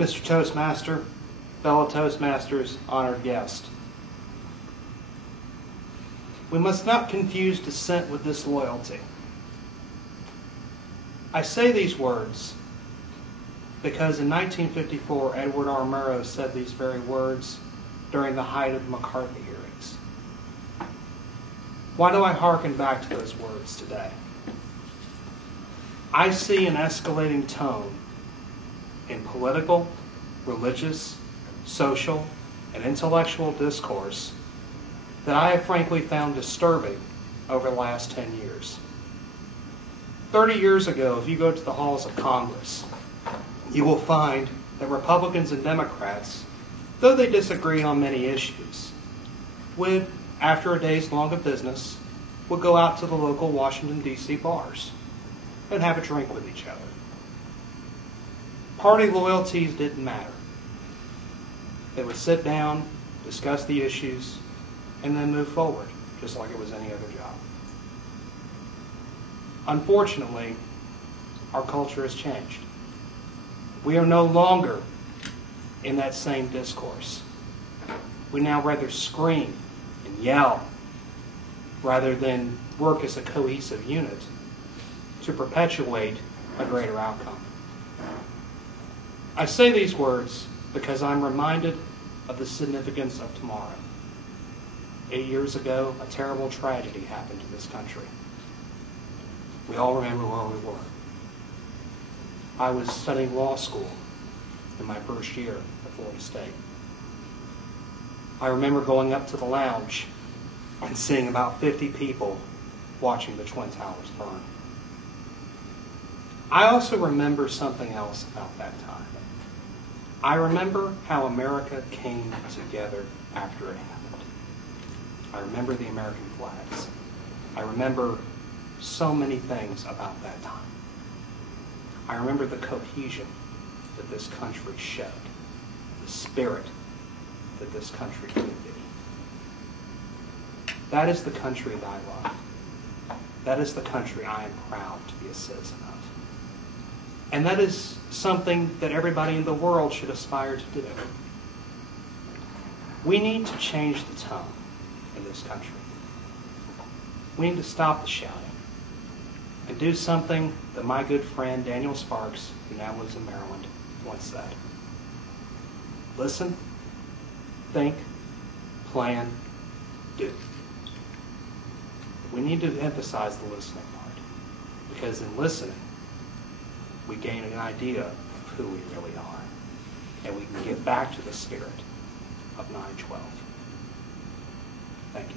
Mr. Toastmaster, fellow Toastmasters, honored guest. We must not confuse dissent with disloyalty. I say these words because in 1954, Edward R. Murrow said these very words during the height of the McCarthy hearings. Why do I hearken back to those words today? I see an escalating tone in political, religious, social, and intellectual discourse that I have frankly found disturbing over the last 10 years. 30 years ago, if you go to the halls of Congress, you will find that Republicans and Democrats, though they disagree on many issues, would, after a day's long of business, would go out to the local Washington, D.C. bars and have a drink with each other. Party loyalties didn't matter. They would sit down, discuss the issues, and then move forward, just like it was any other job. Unfortunately, our culture has changed. We are no longer in that same discourse. We now rather scream and yell rather than work as a cohesive unit to perpetuate a greater outcome. I say these words because I'm reminded of the significance of tomorrow. 8 years ago, a terrible tragedy happened to this country. We all remember where we were. I was studying law school in my first year at Florida State. I remember going up to the lounge and seeing about 50 people watching the Twin Towers burn. I also remember something else about that time. I remember how America came together after it happened. I remember the American flags. I remember so many things about that time. I remember the cohesion that this country showed, the spirit that this country could be. That is the country that I love. That is the country I am proud to be a citizen of. And that is something that everybody in the world should aspire to do. We need to change the tone in this country. We need to stop the shouting and do something that my good friend Daniel Sparks, who now lives in Maryland, once said. Listen, think, plan, do. We need to emphasize the listening part, because in listening, we gain an idea of who we really are, and we can get back to the spirit of 9/12. Thank you.